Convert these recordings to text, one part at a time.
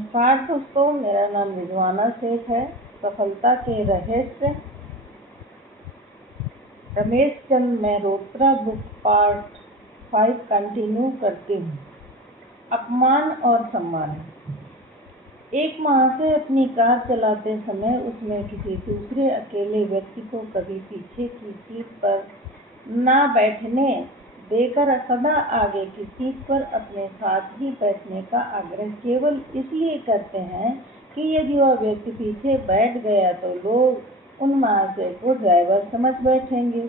नमस्कार दोस्तों, मेरा नाम रिजवाना शेख है। सफलता के रहस्य Ramesh Chand Mehrotra book part 5 continue करती हूँ। अपमान और सम्मान। एक महाशय अपनी कार चलाते समय उसमें किसी दूसरे अकेले व्यक्ति को कभी पीछे की सीट पर ना बैठने देकर सदा आगे की सीट पर अपने साथ ही बैठने का आग्रह केवल इसलिए करते हैं कि यदि वह व्यक्ति पीछे बैठ गया तो लोग उन महाशय को ड्राइवर समझ बैठेंगे।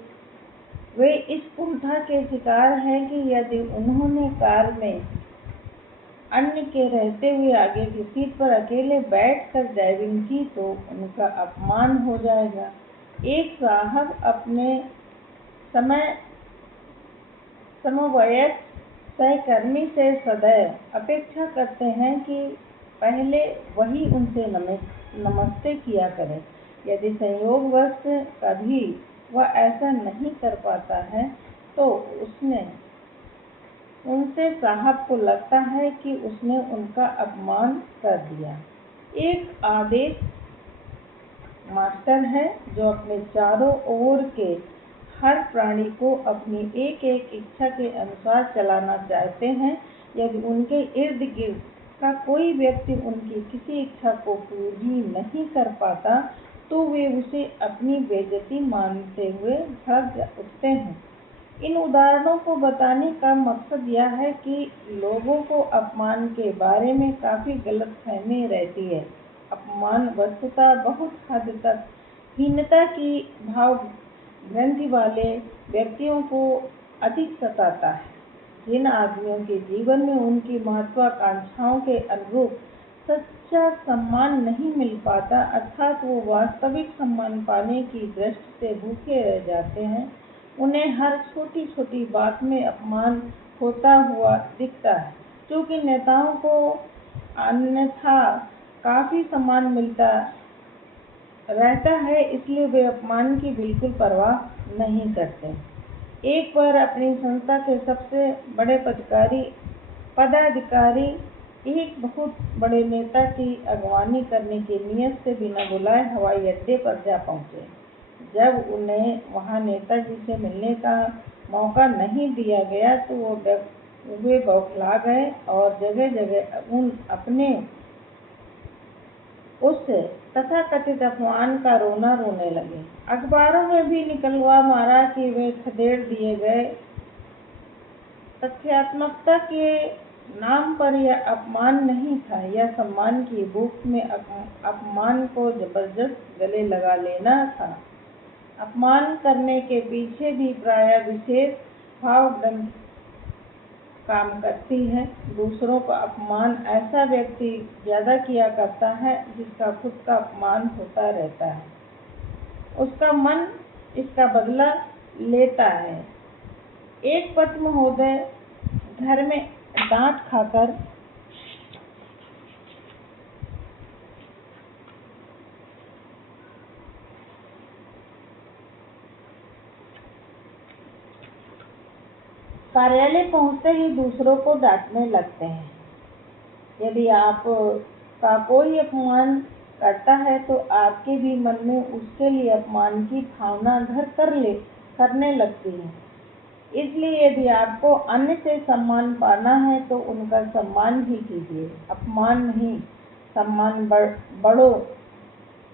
वे इस कुंठा के शिकार हैं कि यदि उन्होंने कार में अन्य के रहते हुए आगे की सीट पर अकेले बैठकर ड्राइविंग की तो उनका अपमान हो जाएगा। एक साहब अपने समवयस्क सहकर्मी से सदैव अपेक्षा करते हैं कि पहले वही उनसे नमस्ते किया करे। यदि संयोगवश कभी वह ऐसा नहीं कर पाता है तो उनसे साहब को लगता है कि उसने उनका अपमान कर दिया। एक आदेश मास्टर है जो अपने चारों ओर के हर प्राणी को अपनी एक एक इच्छा के अनुसार चलाना चाहते हैं। यदि उनके इर्द गिर्द का कोई व्यक्ति उनकी किसी इच्छा को पूरी नहीं कर पाता तो वे उसे अपनी बेइज्जती मानते हुए भड़क उठते हैं। इन उदाहरणों को बताने का मकसद यह है कि लोगों को अपमान के बारे में काफ़ी गलतफहमी रहती है। अपमान वस्तुतः बहुत हद तक हीनता की भाव ग्रंथि वाले व्यक्तियों को अधिक सताता है। जिन आदमियों के जीवन में उनकी महत्वाकांक्षाओं के अनुरूप सच्चा सम्मान नहीं मिल पाता, अर्थात वो वास्तविक सम्मान पाने की दृष्टि से भूखे रह जाते हैं, उन्हें हर छोटी छोटी बात में अपमान होता हुआ दिखता है। क्योंकि नेताओं को अन्यथा काफ़ी सम्मान मिलता रहता है, इसलिए वे अपमान की बिल्कुल परवाह नहीं करते। एक बार अपनी संस्था के सबसे बड़े पदाधिकारी एक बहुत बड़े नेता की अगवानी करने की नीयत से बिना बुलाए हवाई अड्डे पर जा पहुंचे। जब उन्हें वहां नेताजी से मिलने का मौका नहीं दिया गया तो वे बौखला गए और जगह जगह अपने उस तथाकथित अपमान का रोना रोने लगे। अखबारों में भी निकलवा मारा कि वे खदेड़ दिए गए। तथ्यात्मकता के नाम पर यह अपमान नहीं था, यह सम्मान की भूख में अपमान को जबरदस्त गले लगा लेना था। अपमान करने के पीछे भी प्रायः विशेष भावग्रंथि काम करती है। दूसरों का अपमान ऐसा व्यक्ति ज्यादा किया करता है जिसका खुद का अपमान होता रहता है। उसका मन इसका बदला लेता है। एक पति महोदय घर में डांट खाकर कार्यालय पहुंचते ही दूसरों को डांटने लगते हैं। यदि आप का कोई अपमान करता है तो आपके भी मन में उसके लिए अपमान की भावना घर करने लगती है। इसलिए यदि आपको अन्य से सम्मान पाना है तो उनका सम्मान ही कीजिए, अपमान नहीं।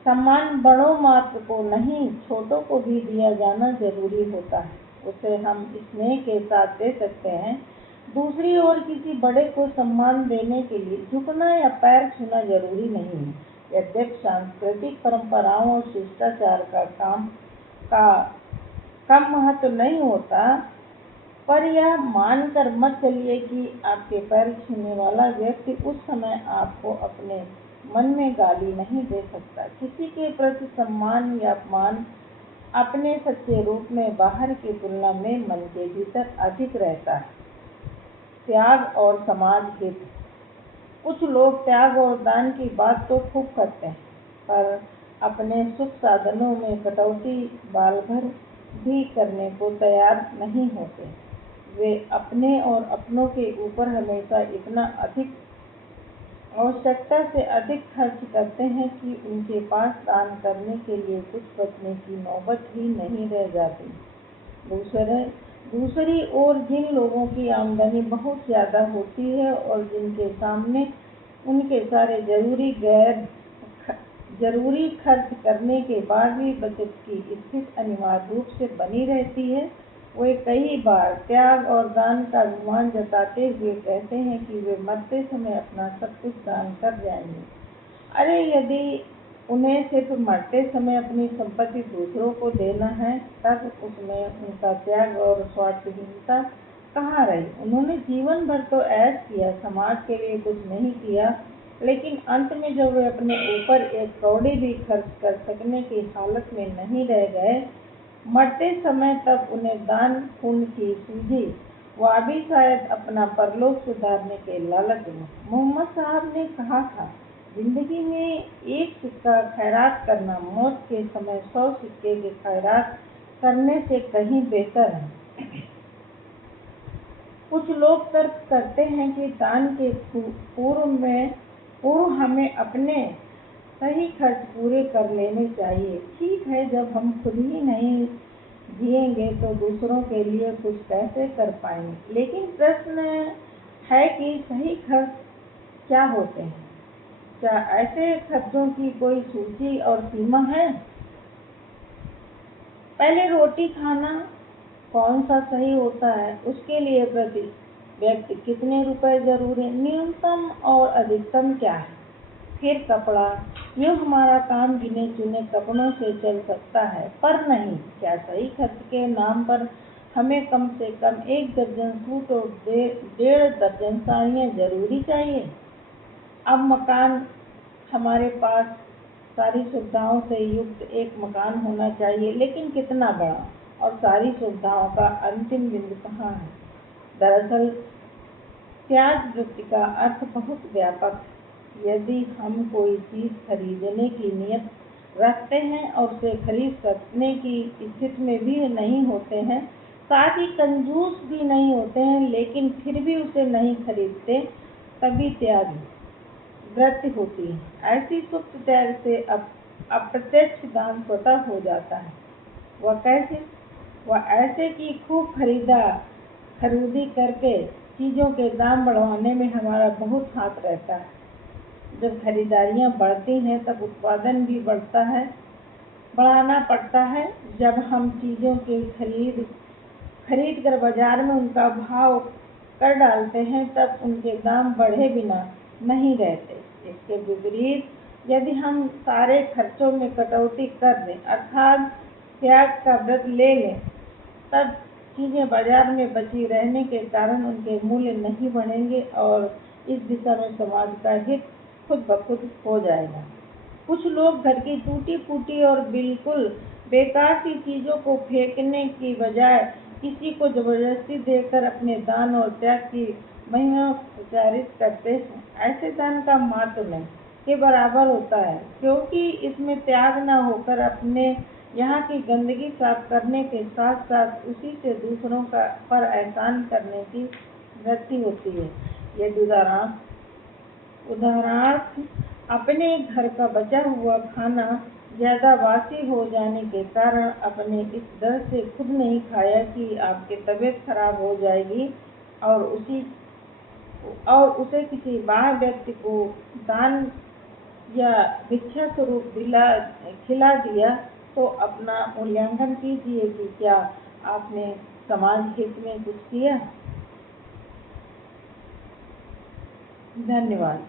सम्मान बड़ों मात्र को नहीं, छोटों को भी दिया जाना जरूरी होता है। उसे हम स्नेह के साथ दे सकते हैं। दूसरी ओर किसी बड़े को सम्मान देने के लिए झुकना या पैर छूना जरूरी नहीं है। यद्यपि सांस्कृतिक परंपराओं और शिष्टाचार का कम महत्व नहीं होता, पर यह मानकर मत चलिए कि आपके पैर छूने वाला व्यक्ति उस समय आपको अपने मन में गाली नहीं दे सकता। किसी के प्रति सम्मान या अपमान अपने सच्चे रूप में बाहर की तुलना में मन के भीतर अधिक रहता है। त्याग और समाज हित। कुछ लोग त्याग और दान की बात तो खूब करते हैं, पर अपने सुख साधनों में कटौती बाल भर भी करने को तैयार नहीं होते। वे अपने और अपनों के ऊपर हमेशा इतना अधिक आवश्यकता से अधिक खर्च करते हैं कि उनके पास दान करने के लिए कुछ बचने की नौबत ही नहीं रह जाती। दूसरी ओर जिन लोगों की आमदनी बहुत ज़्यादा होती है और जिनके सामने उनके सारे जरूरी खर्च करने के बाद भी बचत की स्थिति अनिवार्य रूप से बनी रहती है, वे कई बार त्याग और दान का अभिमान जताते हुए कहते हैं कि वे मरते समय अपना सब कुछ दान कर जाएंगे। अरे यदि उन्हें सिर्फ मरते समय अपनी संपत्ति दूसरों को देना है, तब उसमें उनका त्याग और स्वार्थहीनता कहाँ रही। उन्होंने जीवन भर तो ऐश किया, समाज के लिए कुछ नहीं किया, लेकिन अंत में जब वे अपने ऊपर एक कौड़ी भी खर्च कर सकने की हालत में नहीं रह गए मरते समय, तब उन्हें दान पुण्य की सूझी। वह भी शायद अपना परलोक सुधारने के लालच में। मोहम्मद साहब ने कहा था, जिंदगी में एक सिक्का खैरात करना मौत के समय 100 सिक्के के खैरात करने से कहीं बेहतर है। कुछ लोग तर्क करते हैं कि दान के पूर्व हमें अपने सही खर्च पूरे कर लेने चाहिए। ठीक है, जब हम खुद ही नहीं जिएंगे तो दूसरों के लिए कुछ कैसे कर पाएंगे। लेकिन प्रश्न है कि सही खर्च क्या होते हैं? क्या ऐसे खर्चों की कोई सूची और सीमा है? पहले रोटी खाना कौन सा सही होता है, उसके लिए प्रति व्यक्ति कितने रुपए जरूर है, न्यूनतम और अधिकतम क्या है? फिर कपड़ा, यूँ हमारा काम गिने चुने कपड़ों से चल सकता है, पर नहीं। क्या सही खर्च के नाम पर हमें कम से कम 1 दर्जन सूट और 1.5 दर्जन साड़ियाँ जरूरी चाहिए? अब मकान, हमारे पास सारी सुविधाओं से युक्त एक मकान होना चाहिए, लेकिन कितना बड़ा और सारी सुविधाओं का अंतिम बिंदु कहाँ है? दरअसल त्याग वृत्ति का अर्थ बहुत व्यापक। यदि हम कोई चीज़ खरीदने की नियत रखते हैं और उसे खरीद सकने की स्थिति में भी नहीं होते हैं, साथ ही कंजूस भी नहीं होते हैं, लेकिन फिर भी उसे नहीं खरीदते, तभी त्याग वृत्ति होती है। ऐसी सुप्त त्याग से अप्रत्यक्ष दान स्वतः हो जाता है। वह कैसे? वह ऐसे कि खूब खरीदी करके चीज़ों के दाम बढ़वाने में हमारा बहुत हाथ रहता है। जब खरीदारियाँ बढ़ती हैं तब उत्पादन भी बढ़ाना पड़ता है। जब हम चीज़ों की खरीद कर बाजार में उनका भाव कर डालते हैं, तब उनके दाम बढ़े बिना नहीं रहते। इसके विपरीत यदि हम सारे खर्चों में कटौती कर दें, अर्थात त्याग का व्रत ले लें, तब चीज़ें बाजार में बची रहने के कारण उनके मूल्य नहीं बढ़ेंगे और इस दिशा में समाज का हित खुद ब खुद हो जाएगा। कुछ लोग घर की टूटी फूटी और बिल्कुल बेकार सी चीज़ों को फेंकने की बजाय किसी को जबरदस्ती देकर अपने दान और त्याग की महिमा प्रचारित करते हैं। ऐसे दान का महत्व नहीं के बराबर होता है, क्योंकि इसमें त्याग न होकर अपने यहाँ की गंदगी साफ करने के साथ साथ उसी से दूसरों पर एहसान करने की वृत्ति होती है। यदि उदाहरणार्थ अपने घर का बचा हुआ खाना ज़्यादा बासी हो जाने के कारण अपने इस डर से खुद नहीं खाया कि आपकी तबीयत खराब हो जाएगी और उसे किसी बाहर व्यक्ति को दान या भिक्षा स्वरूप खिला दिया, तो अपना मूल्यांकन कीजिए कि क्या आपने समाज हित में कुछ किया। धन्यवाद।